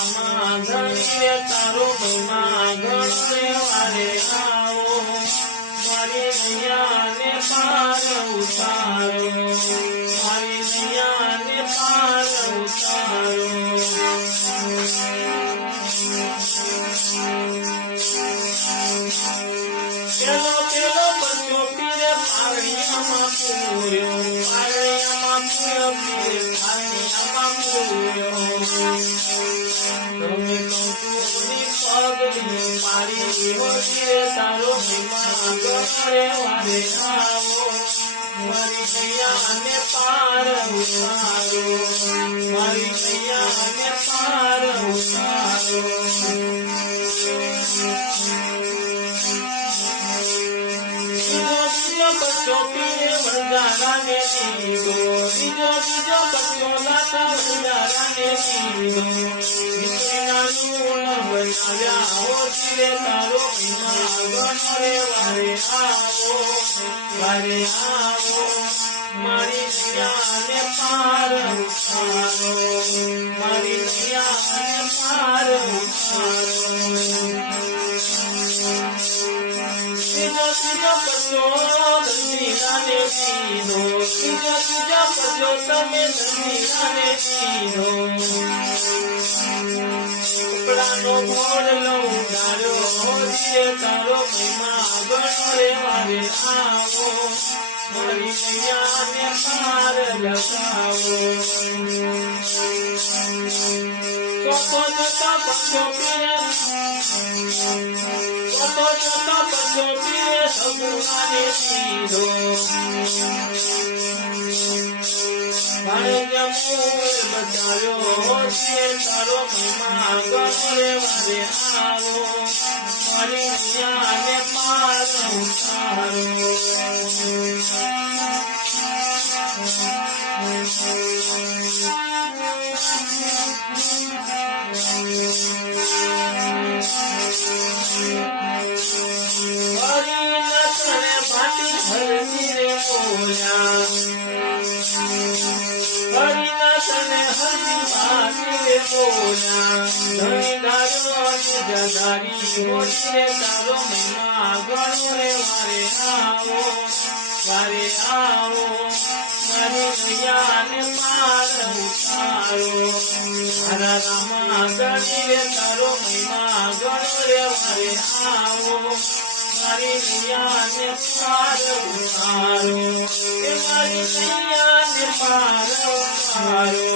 રામા ધણીએ તારો મહિમા ગણો રે વારે આવો મારી નૈયાને પાર ઉતારો મારી નૈયાને પાર ઉતારો પેલો બચ્ચો પીરે પારણીયામાં પૂર્યો પારણીયામાં પૂર્યો પીરે પારણીયામાં પૂર્યો તમે કંકુની પગલી મારી હોજીએ તારો મહિમા ગણે વારે આવો મારી નૈયાને પાર ઉતારો મારી નૈયાને પાર ઉતારો बच्चों पीरे बंजारा ने दीदो बीजो बच्चों लाता बंजारा ने दीदो इतना नून बनाया हो जीरे तारो महीना गणो रे वारे आवो मारी नैयाने पार उतारो मारी नैयाने पार उतारो तीजा बच्चो धनीराने दीदो तीजा बच्चो तमे धनीराने दीदो कपड़ानो घोड़लो उडारो जीरे तारो महीमा गणो रे वारे आवो मारी नैयाने पार लगावो तो जोता बच्चो पीरे तो जोता बच्चो पीरे सगुनाने दीदो भाई जमूर बचायो जीरे तारो महीमा गणो रे वारे आवो मारी नैयाने पार उतारो तारो महीमा गणो रे वारे आवो मारी नैयाने पार उतारो हरा रामा धणीए तारो महीमा गणो रे वारे आवो मारी नैयाने पार उतारो मारी नैयाने पार उतारो